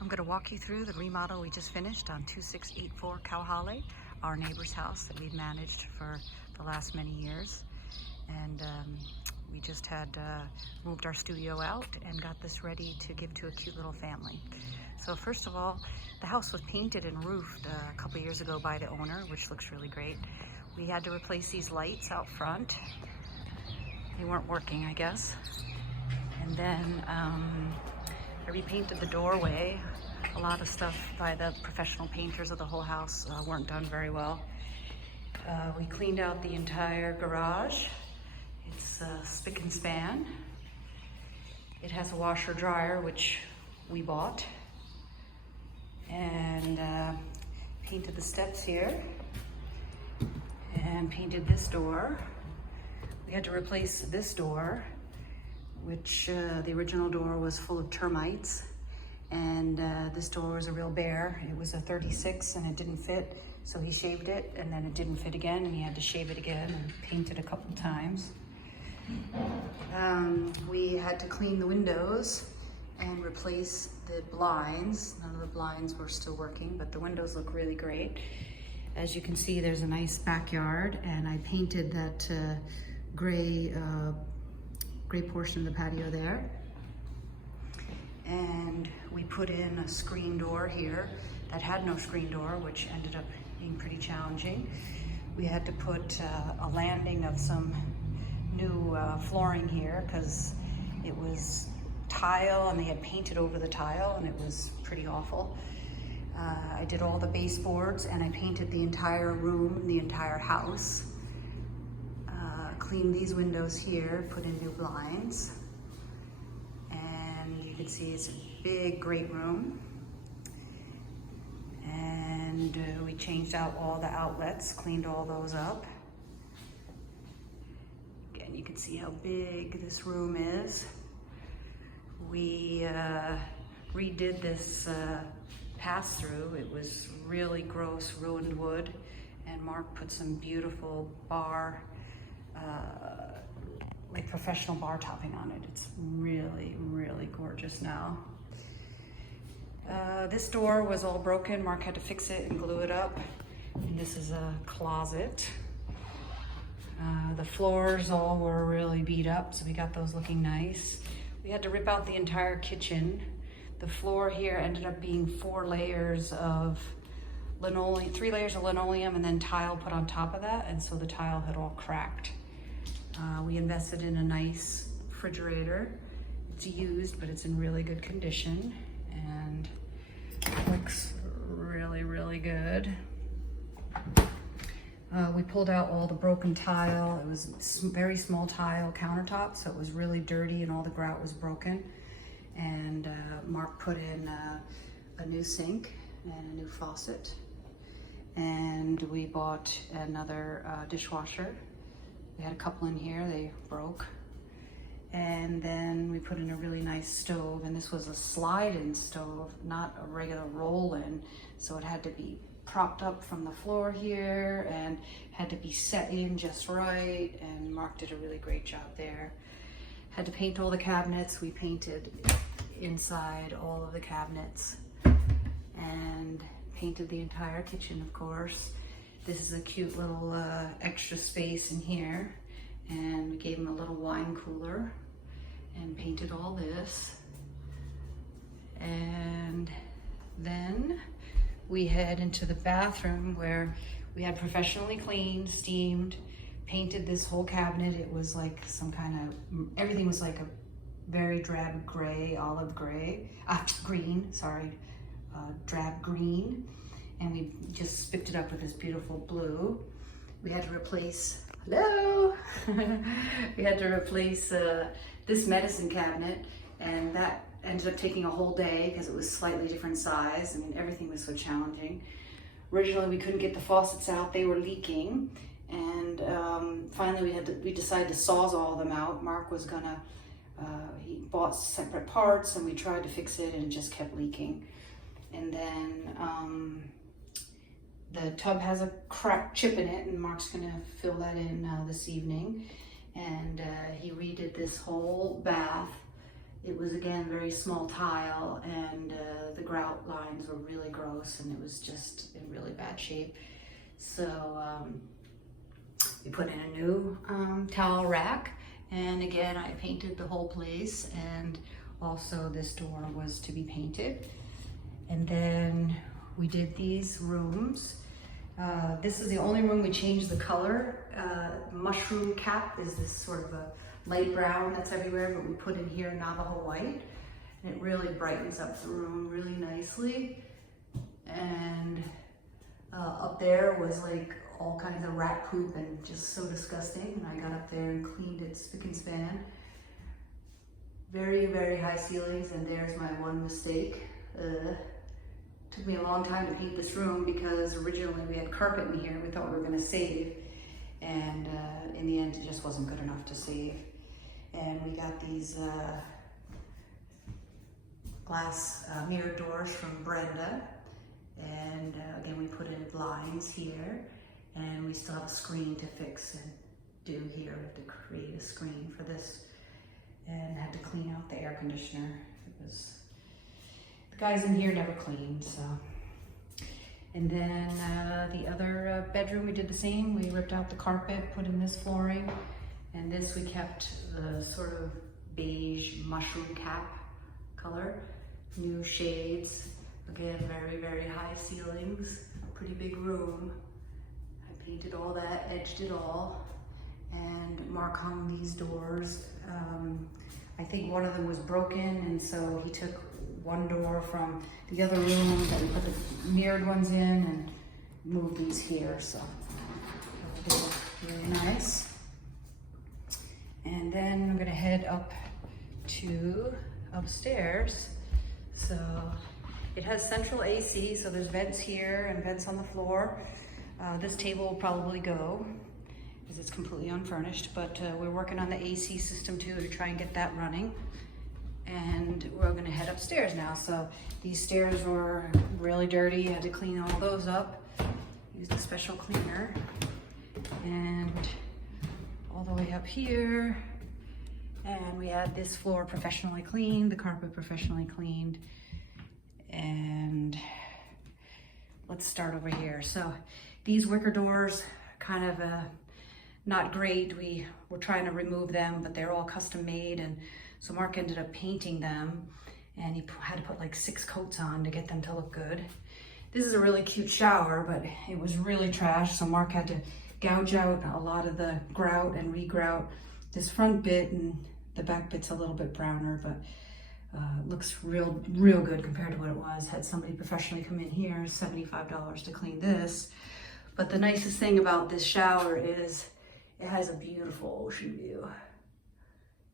I'm going to walk you through the remodel we just finished on 2684 Kauhale, our neighbor's house that we've managed for the last many years. And we just had moved our studio out and got this ready to give to a cute little family. So first of all, the house was painted and roofed a couple years ago by the owner, which looks really great. We had to replace these lights out front. They weren't working, I guess. And then I repainted the doorway. A lot of stuff by the professional painters of the whole house weren't done very well. We cleaned out the entire garage. It's spick and span. It has a washer dryer, which we bought. And painted the steps here. And painted this door. We had to replace this door, which the original door was full of termites, and this door was a real bear. It was a 36 and it didn't fit, so he shaved it, and then it didn't fit again, and he had to shave it again and paint it a couple times. We had to clean the windows and replace the blinds. None of the blinds were still working, but the windows look really great. As you can see, there's a nice backyard, and I painted that gray portion of the patio there. And we put in a screen door here that had no screen door, which ended up being pretty challenging. We had to put a landing of some new flooring here because it was tile and they had painted over the tile, and it was pretty awful. I did all the baseboards and I painted the entire room, the entire house. Cleaned these windows here, put in new blinds, and you can see it's a big, great room. And we changed out all the outlets, cleaned all those up. Again, you can see how big this room is. We redid this pass-through. It was really gross, ruined wood, and Mark put some beautiful bar like professional bar topping on it. It's really, really gorgeous now. This door was all broken. Mark had to fix it and glue it up. And this is a closet. The floors all were really beat up, so we got those looking nice. We had to rip out the entire kitchen. The floor here ended up being 4 layers of linoleum, 3 layers of linoleum, and then tile put on top of that, and so the tile had all cracked. We invested in a nice refrigerator. It's used, but it's in really good condition, and it looks really, really good. We pulled out all the broken tile. It was very small tile countertop, so it was really dirty and all the grout was broken. And Mark put in a new sink and a new faucet. And we bought another dishwasher. We had a couple in here, they broke. And then we put in a really nice stove, and this was a slide-in stove, not a regular roll-in. So it had to be propped up from the floor here and had to be set in just right, and Mark did a really great job there. Had to paint all the cabinets. We painted inside all of the cabinets and painted the entire kitchen, of course. This is a cute little extra space in here, and we gave him a little wine cooler and painted all this. And then we head into the bathroom where we had professionally cleaned, steamed, painted this whole cabinet. It was like some kind of, everything was like a very drab gray, olive gray, green, sorry, drab green. And we just spicked it up with this beautiful blue. We had to replace, hello! We had to replace this medicine cabinet, and that ended up taking a whole day because it was slightly different size. I mean, everything was so challenging. Originally, we couldn't get the faucets out, they were leaking. And finally we decided to sawzall them out. Mark was gonna, he bought separate parts, and we tried to fix it and it just kept leaking. And then the tub has a cracked chip in it, and Mark's gonna fill that in this evening. And he redid this whole bath it was again very small tile, and the grout lines were really gross, and it was just in really bad shape. So we put in a new towel rack, and again I painted the whole place, and also this door was to be painted. And then we did these rooms. This is the only room we changed the color. Mushroom cap is this sort of a light brown that's everywhere, but we put in here Navajo white, and it really brightens up the room really nicely. And up there was like all kinds of rat poop and just so disgusting, and I got up there and cleaned it spick and span. Very, very high ceilings, and there's my one mistake. Took me a long time to paint this room because originally we had carpet in here we thought we were going to save, and in the end it just wasn't good enough to save. And we got these glass mirror doors from Brenda, and again we put in blinds here, and we still have a screen to fix and do here. We have to create a screen for this, and had to clean out the air conditioner. It was, the guys in here never cleaned, so. And then the other bedroom, we did the same. We ripped out the carpet, put in this flooring, and this we kept the sort of beige mushroom cap color. New shades, again, very, very high ceilings, pretty big room. I painted all that, edged it all, and Mark hung these doors. I think one of them was broken, and so he took one door from the other room that we put the mirrored ones in and moved these here, so they look really nice. And then I'm gonna head up to upstairs. So it has central AC, so there's vents here and vents on the floor. This table will probably go because it's completely unfurnished, but we're working on the AC system too to try and get that running. And we're gonna head upstairs now. So these stairs were really dirty. I had to clean all those up. Used a special cleaner. And all the way up here. And we had this floor professionally cleaned, the carpet professionally cleaned. And let's start over here. So these wicker doors, kind of not great. We were trying to remove them, but they're all custom made, and so Mark ended up painting them, and he had to put like 6 coats on to get them to look good. This is a really cute shower, but it was really trash, so Mark had to gouge out a lot of the grout and re-grout this front bit, and the back bit's a little bit browner, but looks real good compared to what it was. Had somebody professionally come in here, $75 to clean this. But the nicest thing about this shower is it has a beautiful ocean view.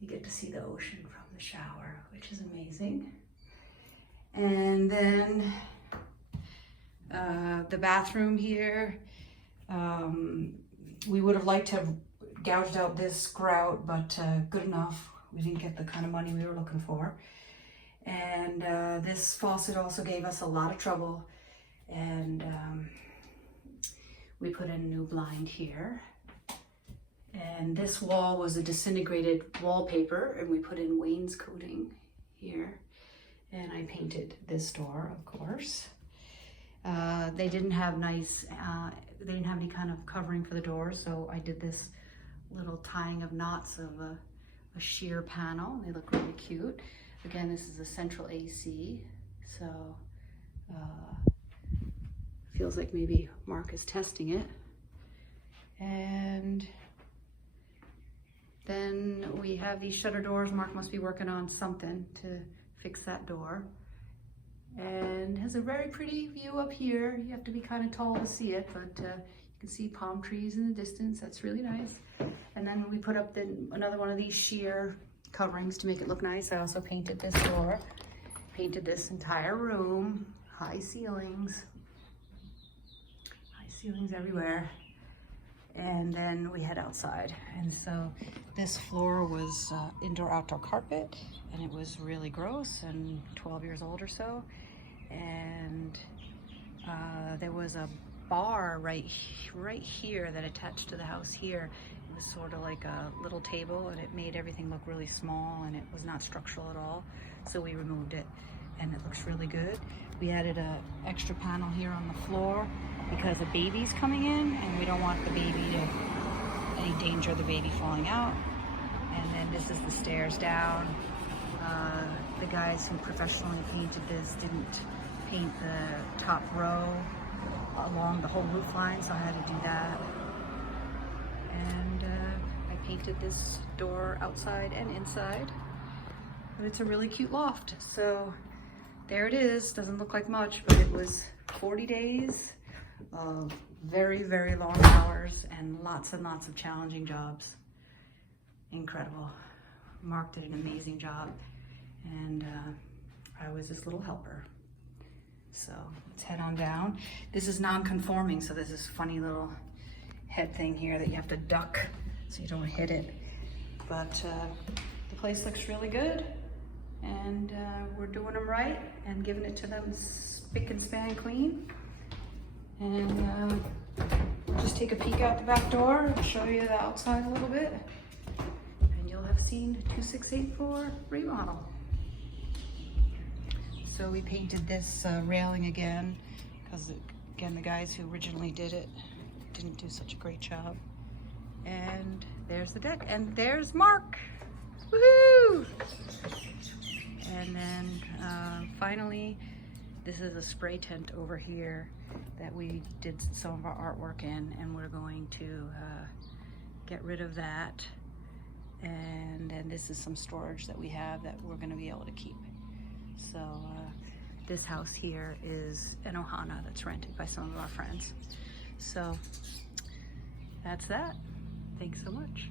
You get to see the ocean from the shower, which is amazing. And then the bathroom here, we would have liked to have gouged out this grout, but good enough. We didn't get the kind of money we were looking for. And this faucet also gave us a lot of trouble, and we put in a new blind here. And this wall was a disintegrated wallpaper, and we put in wainscoting here. And I painted this door, of course. They didn't have nice, they didn't have any kind of covering for the door, so I did this little tying of knots of a sheer panel. They look really cute. Again, this is a central AC, so feels like maybe Mark is testing it. And then we have these shutter doors. Mark must be working on something to fix that door. And it has a very pretty view up here. You have to be kind of tall to see it, but you can see palm trees in the distance. That's really nice. And then we put up another one of these sheer coverings to make it look nice. I also painted this door, painted this entire room, high ceilings everywhere. And then we head outside. And so this floor was indoor-outdoor carpet, and it was really gross and 12 years old or so. And there was a bar right here that attached to the house here. It was sort of like a little table, and it made everything look really small, and it was not structural at all. So we removed it, and it looks really good. We added a extra panel here on the floor because the baby's coming in, and we don't want the baby to, any danger of the baby falling out. And then this is the stairs down. The guys who professionally painted this didn't paint the top row along the whole roof line, so I had to do that. And I painted this door outside and inside. But it's a really cute loft. So there it is. Doesn't look like much, but it was 40 days of very, very long hours and lots of challenging jobs. Incredible. Mark did an amazing job, and I was this little helper. So let's head on down. This is non-conforming, so there's this funny little head thing here that you have to duck so you don't hit it. But the place looks really good, and we're doing them right and giving it to them spick and span clean. And we'll just take a peek out the back door and show you the outside a little bit. And you'll have seen 2684 remodel. So we painted this railing again, because again, the guys who originally did it didn't do such a great job. And there's the deck, and there's Mark. Woohoo! And then finally, this is a spray tent over here that we did some of our artwork in, and we're going to get rid of that. And then this is some storage that we have that we're going to be able to keep. So this house here is an ohana that's rented by some of our friends. So that's that. Thanks so much.